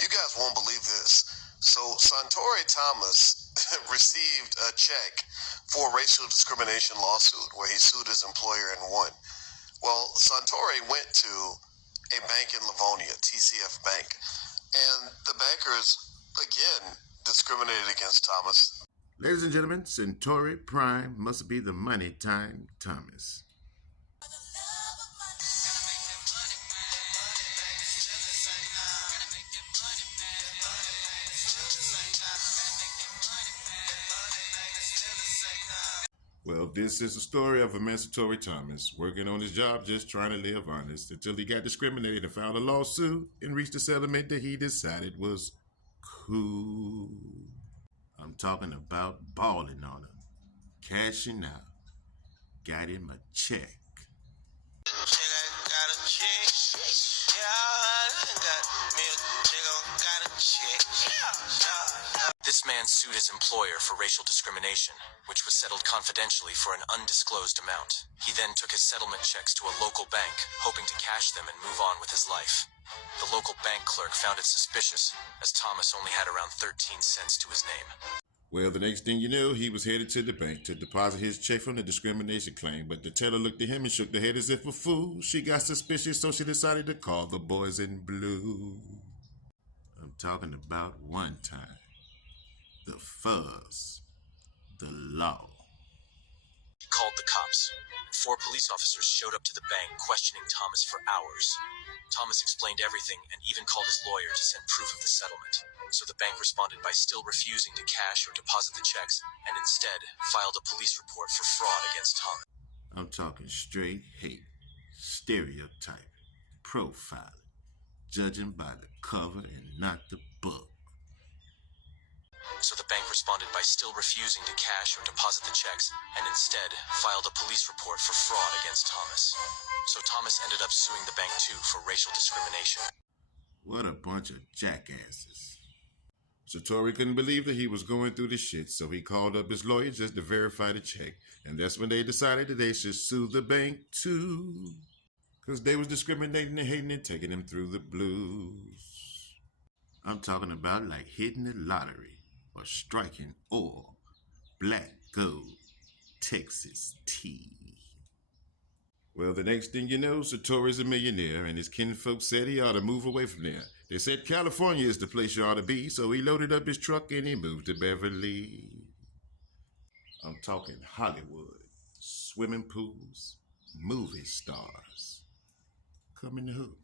You guys won't believe this. So Satori Thomas received a check for a racial discrimination lawsuit where he sued his employer and won. Well, Satori went to a bank in Livonia, TCF Bank, and the bankers, again, discriminated against Thomas. Ladies and gentlemen, Centauri Prime must be the money time Thomas. Well, this is the story of a man, Satori Thomas, working on his job, just trying to live honest, until he got discriminated and filed a lawsuit and reached a settlement that he decided was cool. I'm talking about balling on him, cashing out, got him a check. This man sued his employer for racial discrimination, which was settled confidentially for an undisclosed amount. He then took his settlement checks to a local bank, hoping to cash them and move on with his life. The local bank clerk found it suspicious, as Thomas only had around 13 cents to his name. Well, the next thing you knew, he was headed to the bank to deposit his check from the discrimination claim, but the teller looked at him and shook her head as if a fool. She got suspicious, so she decided to call the boys in blue. I'm talking about one time. The fuzz. The law. He called the cops, and 4 police officers showed up to the bank, questioning Thomas for hours. Thomas explained everything and even called his lawyer to send proof of the settlement. So the bank responded by still refusing to cash or deposit the checks, and instead filed a police report for fraud against Thomas. I'm talking straight hate, stereotype, profiling, judging by the cover and not the book. So the bank responded by still refusing to cash or deposit the checks, and instead filed a police report for fraud against Thomas. So Thomas ended up suing the bank too for racial discrimination. What a bunch of jackasses. Satori couldn't believe that he was going through this shit, so he called up his lawyer just to verify the check. And that's when they decided that they should sue the bank too. Because they was discriminating and hating and taking him through the blues. I'm talking about like hitting the lottery or striking oil, black gold, Texas tea. Well, the next thing you know, Satori's a millionaire, and his kinfolk said he ought to move away from there. They said California is the place you ought to be, so he loaded up his truck and he moved to Beverly. I'm talking Hollywood, swimming pools, movie stars. Come in the hood.